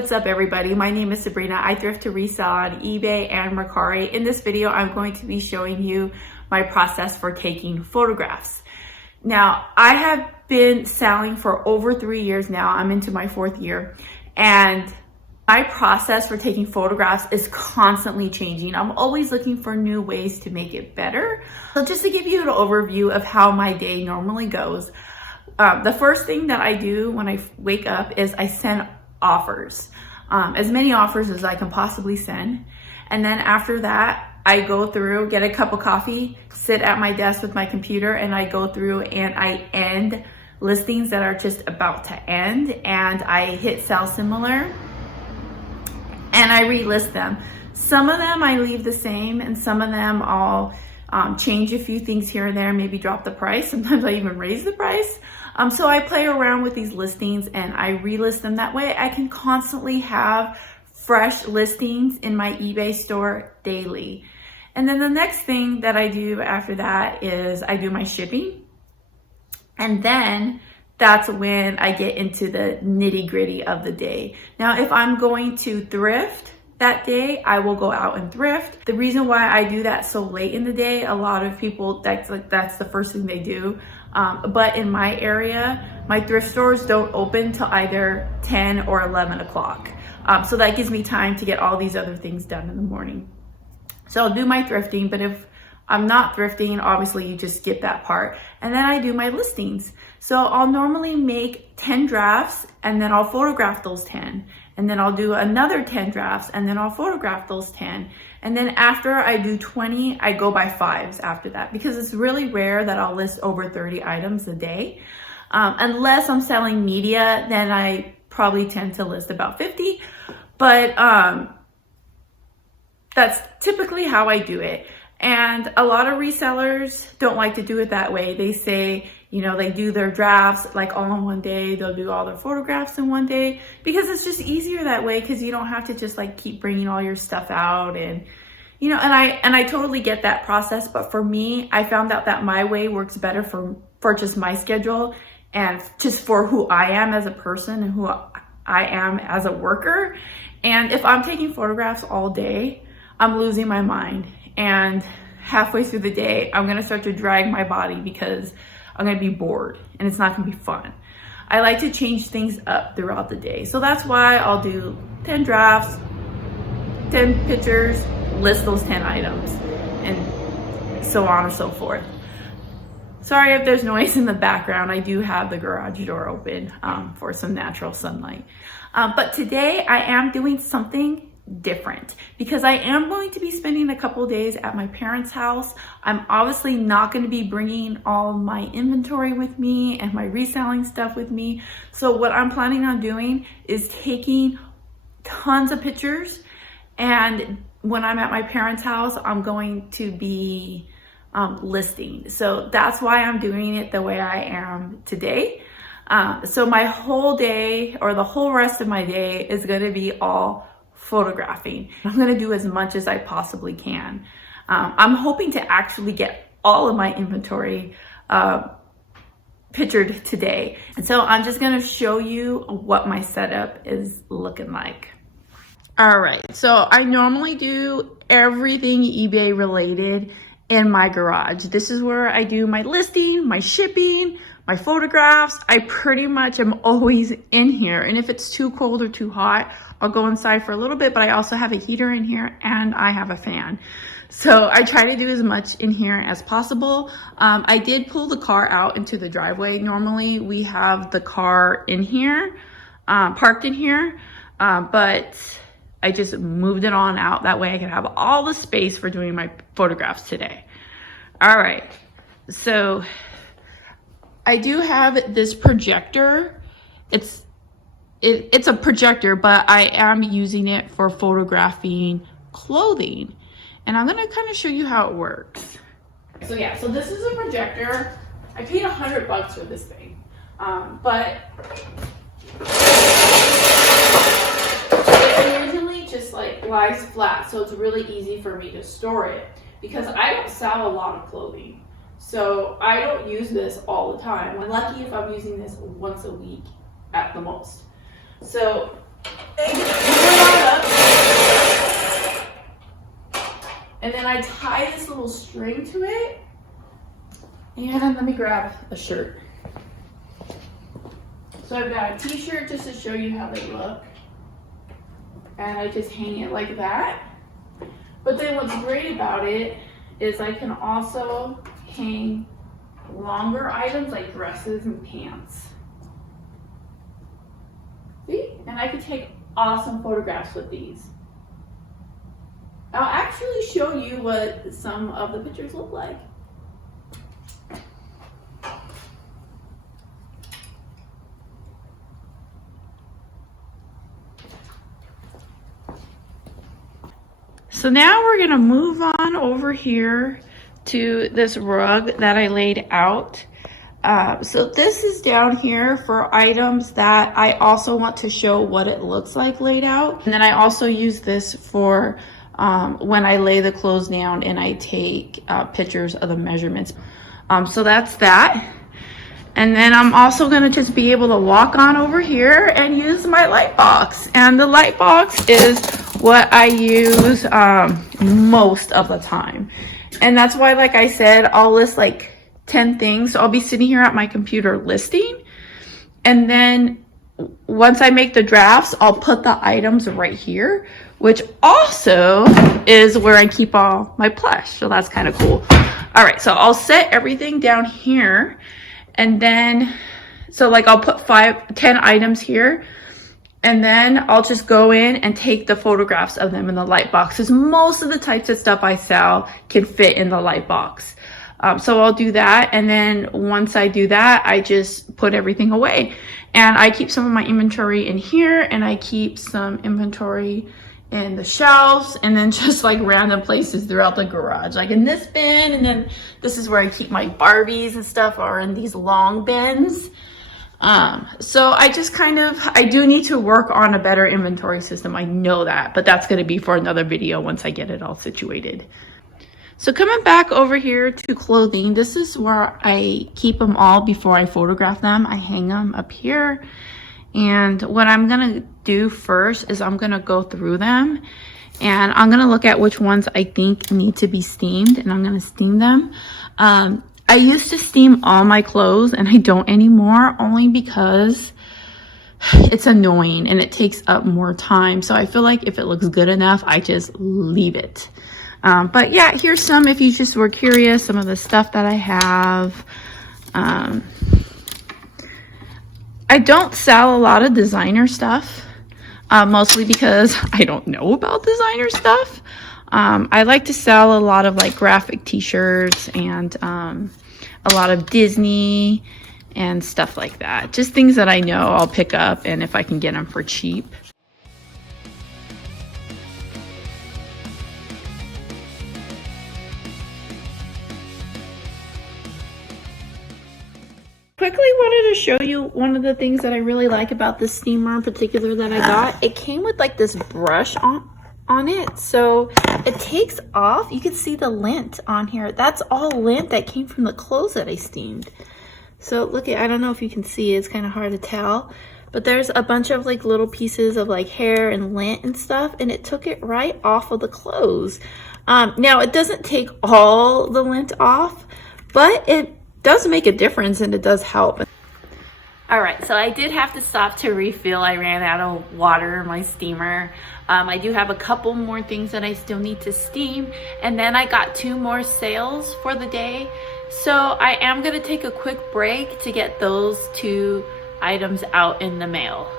What's up everybody, my name is Sabrina. I thrift to resell on eBay and Mercari. In this video, I'm going to be showing you my process for taking photographs. Now, I have been selling for over 3 years now. I'm into my 4th year, and my process for taking photographs is constantly changing. I'm always looking for new ways to make it better. So just to give you an overview of how my day normally goes, the first thing that I do when I wake up is I send offers, as many offers as I can possibly send. And then after that, I go through, get a cup of coffee, sit at my desk with my computer, and I go through and I end listings that are just about to end, and I hit sell similar and I relist them. Some of them I leave the same, and some of them I'll change a few things here and there, maybe drop the price. Sometimes I even raise the price. So I play around with these listings and I relist them. That way I can constantly have fresh listings in my eBay store daily. And then the next thing that I do after that is I do my shipping. And then that's when I get into the nitty-gritty of the day. Now, if I'm going to thrift that day, I will go out and thrift. The reason why I do that so late in the day, a lot of people, that's the first thing they do. But in my area, my thrift stores don't open till either 10 or 11 o'clock. So that gives me time to get all these other things done in the morning. So I'll do my thrifting, but if I'm not thrifting, obviously you just skip that part. And then I do my listings. So I'll normally make 10 drafts and then I'll photograph those 10. And then I'll do another 10 drafts and then I'll photograph those 10. And then after I do 20, I go by 5s after that, because it's really rare that I'll list over 30 items a day. Unless I'm selling media, then I probably tend to list about 50. But that's typically how I do it. And a lot of resellers don't like to do it that way. They say, you know, they do their drafts like all in one day. They'll do all their photographs in one day because it's just easier that way, because you don't have to just like keep bringing all your stuff out. And, you know, and I totally get that process. But for me, I found out that my way works better for just my schedule and just for who I am as a person and who I am as a worker. And if I'm taking photographs all day, I'm losing my mind. And halfway through the day, I'm gonna start to drag my body because I'm gonna be bored and it's not gonna be fun. I like to change things up throughout the day. So that's why I'll do 10 drafts, 10 pictures, list those 10 items, and so on and so forth. Sorry if there's noise in the background. I do have the garage door open for some natural sunlight. But today I am doing something different because I am going to be spending a couple days at my parents' house. I'm obviously not going to be bringing all my inventory with me and my reselling stuff with me. So what I'm planning on doing is taking tons of pictures, and when I'm at my parents' house, I'm going to be listing. So that's why I'm doing it the way I am today. So my whole day, or the whole rest of my day, is going to be all photographing. I'm going to do as much as I possibly can. I'm hoping to actually get all of my inventory pictured today. And so I'm just going to show you what my setup is looking like. All right, so I normally do everything eBay related in my garage. This is where I do my listing, my shipping, my photographs. I pretty much am always in here. And if it's too cold or too hot, I'll go inside for a little bit, but I also have a heater in here and I have a fan. So I try to do as much in here as possible. I did pull the car out into the driveway. Normally we have the car in here, parked in here, but I just moved it on out. That way I can have all the space for doing my photographs today. All right, so I do have this projector. It's a projector, but I am using it for photographing clothing. And I'm gonna kind of show you how it works. So yeah, so this is a projector. I paid $100 for this thing, but it usually just like lies flat, so it's really easy for me to store it because I don't sell a lot of clothing. So I don't use this all the time. I'm lucky if I'm using this once a week at the most. So And then I tie this little string to it. And let me grab a shirt. So I've got a t-shirt just to show you how they look. And I just hang it like that. But then what's great about it is I can also hang longer items like dresses and pants. See? And I can take awesome photographs with these. I'll actually show you what some of the pictures look like. So now we're gonna move on over here to this rug that I laid out. So this is down here for items that I also want to show what it looks like laid out. And then I also use this for when I lay the clothes down and I take pictures of the measurements. So that's that. And then I'm also gonna just be able to walk on over here and use my light box. And the light box is what I use most of the time. And that's why, like I said, I'll list like 10 things. So I'll be sitting here at my computer listing. And then once I make the drafts, I'll put the items right here, which also is where I keep all my plush. So that's kind of cool. All right, so I'll set everything down here. And then, so like I'll put 10 items here. And then I'll just go in and take the photographs of them in the light box, because most of the types of stuff I sell can fit in the light box. So I'll do that. And then once I do that, I just put everything away. And I keep some of my inventory in here, and I keep some inventory in the shelves, and then just like random places throughout the garage, like in this bin. And then this is where I keep my Barbies and stuff, are in these long bins. So I just I do need to work on a better inventory system. I know that, but that's going to be for another video once I get it all situated. So coming back over here to clothing, this is where I keep them all before I photograph them. I hang them up here. And what I'm going to do first is I'm going to go through them, and I'm going to look at which ones I think need to be steamed, and I'm going to steam them. I used to steam all my clothes, and I don't anymore, only because it's annoying and it takes up more time. So I feel like if it looks good enough, I just leave it. But yeah, here's some, if you just were curious, some of the stuff that I have. I don't sell a lot of designer stuff, mostly because I don't know about designer stuff. I like to sell a lot of like graphic t-shirts and a lot of Disney and stuff like that. Just things that I know I'll pick up, and if I can get them for cheap. Quickly wanted to show you one of the things that I really like about this steamer in particular that I got. It came with like this brush on it, so it takes off. You can see the lint on here. That's all lint that came from the clothes that I steamed. So look at, I don't know if you can see, it's kind of hard to tell, but there's a bunch of like little pieces of like hair and lint and stuff, and it took it right off of the clothes. Now it doesn't take all the lint off, but it does make a difference, and it does help. All right, so I did have to stop to refill. I ran out of water in my steamer. I do have a couple more things that I still need to steam, and then I got 2 more sales for the day. So I am gonna take a quick break to get those 2 items out in the mail.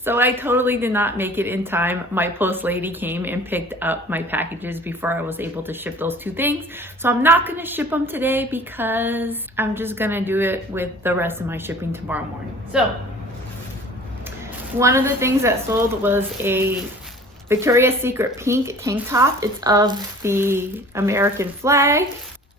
So I totally did not make it in time. My post lady came and picked up my packages before I was able to ship those 2 things. So I'm not gonna ship them today because I'm just gonna do it with the rest of my shipping tomorrow morning. So one of the things that sold was a Victoria's Secret pink tank top. It's of the American flag.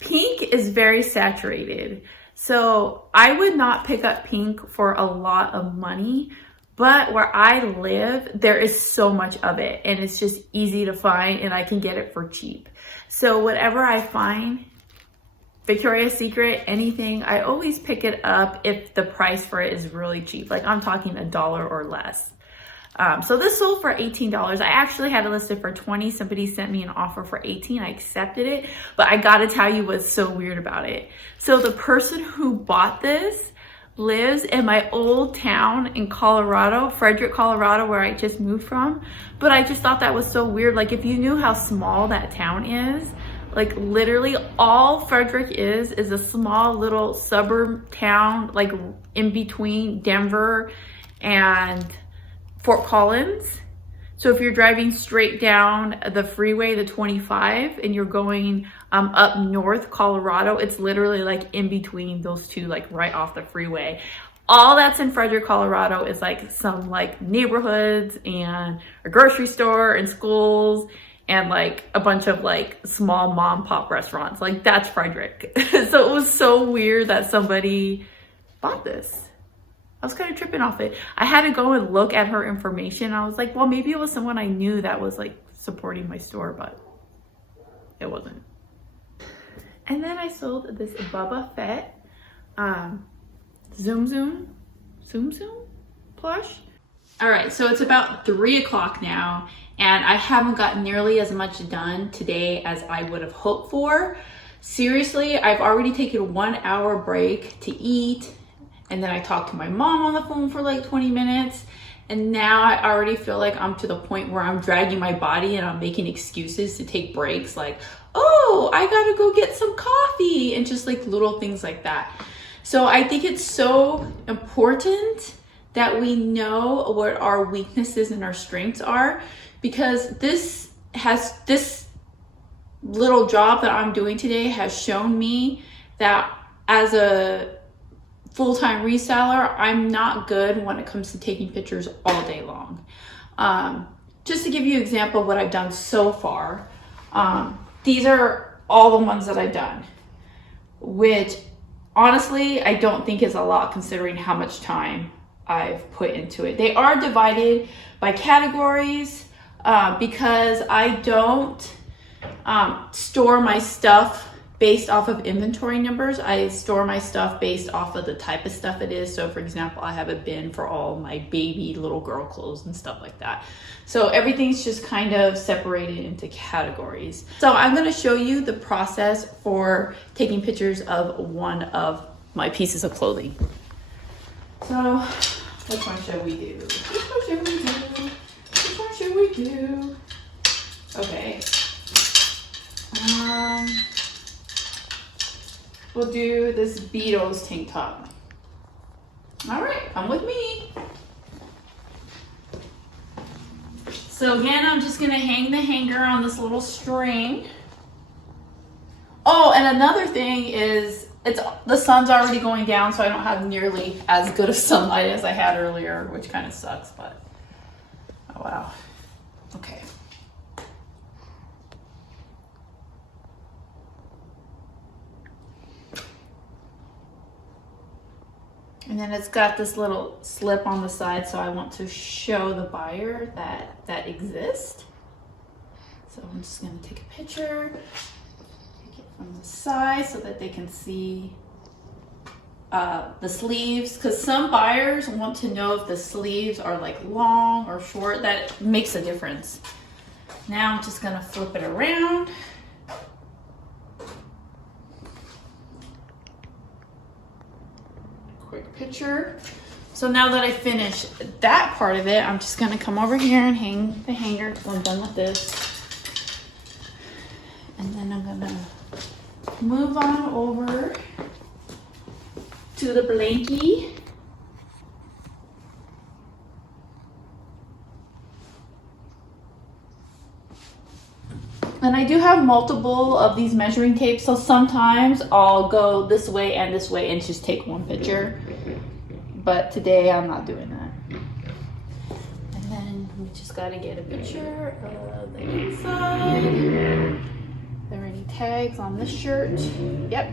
Pink is very saturated. So I would not pick up pink for a lot of money. But where I live, there is so much of it, and it's just easy to find, and I can get it for cheap. So whatever I find, Victoria's Secret, anything, I always pick it up if the price for it is really cheap. Like I'm talking $1 or less. So this sold for $18. I actually had it listed for $20. Somebody sent me an offer for $18. I accepted it, but I gotta tell you what's so weird about it. So the person who bought this lives in my old town in Colorado, Frederick, Colorado, where I just moved from. But I just thought that was so weird. Like, if you knew how small that town is, like literally all Frederick is a small little suburb town, like in between Denver and Fort Collins. So if you're driving straight down the freeway, the 25, and you're going up north Colorado, it's literally like in between those two, like right off the freeway. All that's in Frederick, Colorado is like some like neighborhoods and a grocery store and schools and like a bunch of like small mom pop restaurants. Like, that's Frederick. So it was so weird that somebody bought this. I was kind of tripping off it. I had to go and look at her information. I was like, well, maybe it was someone I knew that was like supporting my store, but it wasn't. And then I sold this Boba Fett Zoom Zoom plush. All right, so it's about 3 o'clock now, and I haven't got nearly as much done today as I would have hoped for. Seriously, I've already taken a 1-hour break to eat, and then I talked to my mom on the phone for like 20 minutes. And now I already feel like I'm to the point where I'm dragging my body and I'm making excuses to take breaks. Like, oh, I gotta go get some coffee, and just like little things like that. So I think it's so important that we know what our weaknesses and our strengths are, because this little job that I'm doing today has shown me that as a full-time reseller, I'm not good when it comes to taking pictures all day long. Just to give you an example of what I've done so far, these are all the ones that I've done, which honestly I don't think is a lot considering how much time I've put into it. They are divided by categories because I don't store my stuff based off of inventory numbers. I store my stuff based off of the type of stuff it is. So for example, I have a bin for all my baby little girl clothes and stuff like that. So everything's just kind of separated into categories. So I'm gonna show you the process for taking pictures of one of my pieces of clothing. So which one should we do? Which one should we do? Which one should we do? Okay. We'll do this Beatles tank top. All right, come with me. So again, I'm just gonna hang the hanger on this little string. Oh, and another thing is, the sun's already going down, so I don't have nearly as good of sunlight as I had earlier, which kind of sucks, but oh wow. Okay. And then it's got this little slip on the side, so I want to show the buyer that exists. So I'm just gonna take a picture, take it from the side so that they can see the sleeves, because some buyers want to know if the sleeves are like long or short. That makes a difference. Now I'm just gonna flip it around. Quick picture. So now that I finished that part of it, I'm just gonna come over here and hang the hanger until I'm done with this. And then I'm gonna move on over to the blankie. And I do have multiple of these measuring tapes, so sometimes I'll go this way and just take one picture. But today I'm not doing that. And then we just gotta get a picture of the inside. Are there any tags on this shirt? Yep.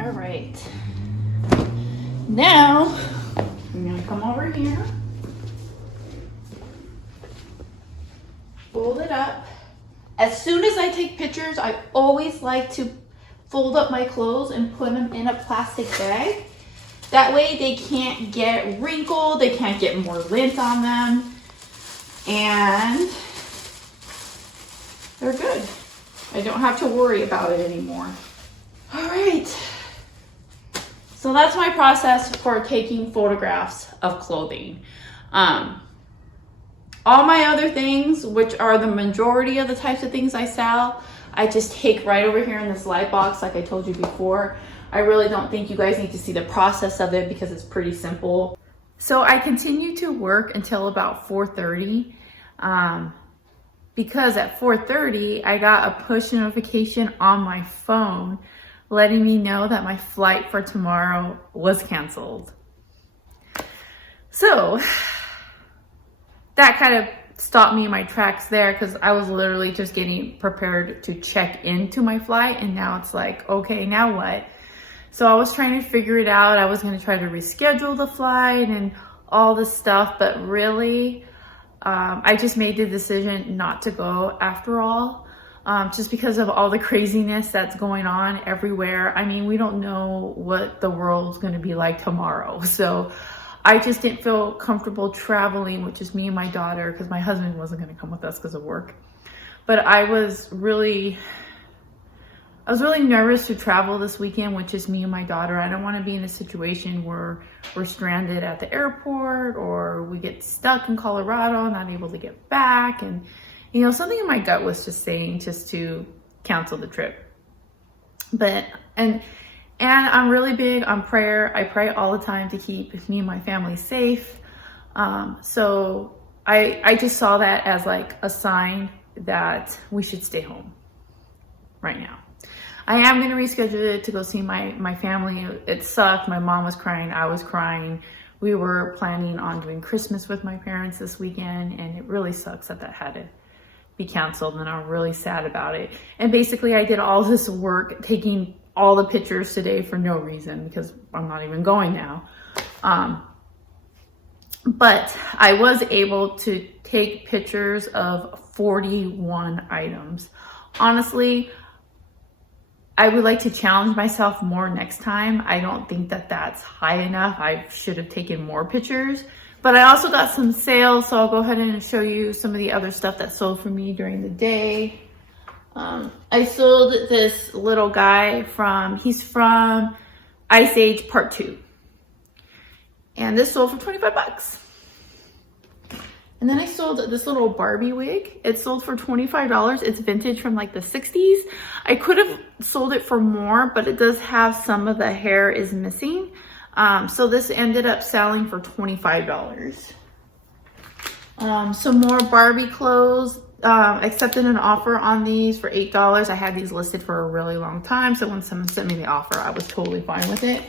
All right, now I'm gonna come over here, fold it up, as soon as I take pictures, I always like to fold up my clothes and put them in a plastic bag. That way they can't get wrinkled, they can't get more lint on them, and they're good. I don't have to worry about it anymore. All right. So that's my process for taking photographs of clothing. All my other things, which are the majority of the types of things I sell, I just take right over here in this light box like I told you before. I really don't think you guys need to see the process of it because it's pretty simple. So I continue to work until about 4:30 because at 4:30 I got a push notification on my phone letting me know that my flight for tomorrow was canceled. So that kind of stopped me in my tracks there because I was literally just getting prepared to check into my flight, and now it's like, okay, now what? So I was trying to figure it out. I was going to try to reschedule the flight and all this stuff, but really I just made the decision not to go after all, just because of all the craziness that's going on everywhere. I mean, we don't know what the world's going to be like tomorrow. So I just didn't feel comfortable traveling with just me and my daughter because my husband wasn't going to come with us because of work. But I was really nervous to travel this weekend with just me and my daughter. I don't want to be in a situation where we're stranded at the airport or we get stuck in Colorado, not able to get back. And, you know, something in my gut was just saying just to cancel the trip. But, and I'm really big on prayer. I pray all the time to keep me and my family safe. So I just saw that as like a sign that we should stay home right now. I am going to reschedule it to go see my family. It sucked. My mom was crying. I was crying. We were planning on doing Christmas with my parents this weekend, and it really sucks that had to be canceled, and I'm really sad about it. And basically I did all this work taking all the pictures today for no reason because I'm not even going now. But I was able to take pictures of 41 items. Honestly, I would like to challenge myself more next time. I don't think that that's high enough. I should have taken more pictures, but I also got some sales. So I'll go ahead and show you some of the other stuff that sold for me during the day. I sold this little guy he's from Ice Age Part 2. And this sold for 25 bucks. And then I sold this little Barbie wig. It sold for $25. It's vintage from like the 60s. I could have sold it for more, but it does have some of the hair is missing. So this ended up selling for $25. Some more Barbie clothes. Accepted an offer on these for $8. I had these listed for a really long time. So when someone sent me the offer, I was totally fine with it.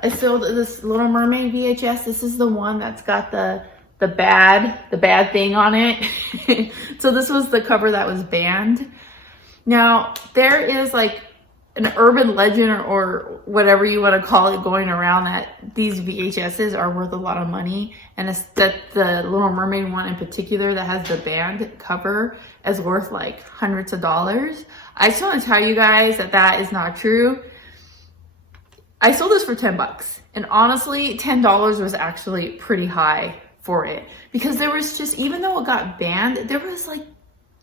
I sold this Little Mermaid VHS. This is the one that's got the bad thing on it. So this was the cover that was banned. Now there is like an urban legend or whatever you want to call it going around that these VHSs are worth a lot of money, and it's that the Little Mermaid one in particular that has the band cover is worth like hundreds of dollars. I just want to tell you guys that is not true. I sold this for 10 bucks, and honestly $10 was actually pretty high for it because there was just, even though it got banned, there was like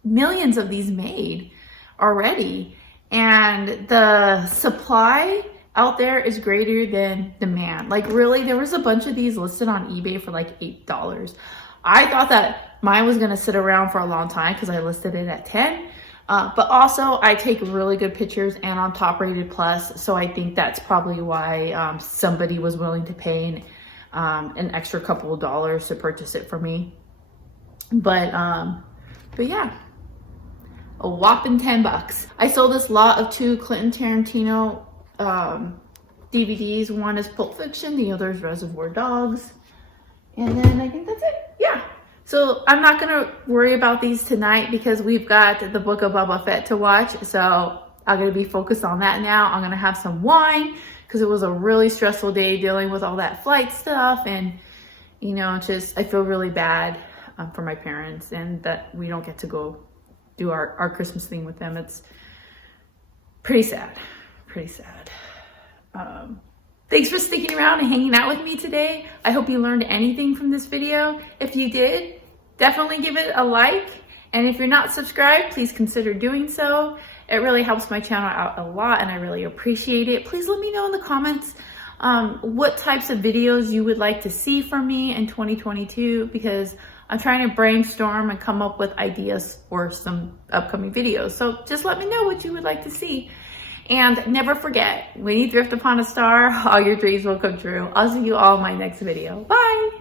millions of these made already. And the supply out there is greater than demand. Like really, there was a bunch of these listed on eBay for like $8. I thought that mine was gonna sit around for a long time because I listed it at 10. But also I take really good pictures and I'm top rated plus. So I think that's probably why somebody was willing to pay an extra couple of dollars to purchase it for me. But yeah. A whopping 10 bucks. I sold this lot of 2 Quentin Tarantino DVDs. One is Pulp Fiction, the other is Reservoir Dogs. And then I think that's it. Yeah. So I'm not gonna worry about these tonight because we've got the Book of Boba Fett to watch. So I'm gonna be focused on that now. I'm gonna have some wine because it was a really stressful day dealing with all that flight stuff. And, you know, just, I feel really bad for my parents, and that we don't get to go do our Christmas thing with them. It's pretty sad, pretty sad. Thanks for sticking around and hanging out with me today. I hope you learned anything from this video. If you did, definitely give it a like. And if you're not subscribed, please consider doing so. It really helps my channel out a lot and I really appreciate it. Please let me know in the comments what types of videos you would like to see from me in 2022, because I'm trying to brainstorm and come up with ideas for some upcoming videos. So just let me know what you would like to see. And never forget, when you thrift upon a star, all your dreams will come true. I'll see you all in my next video. Bye!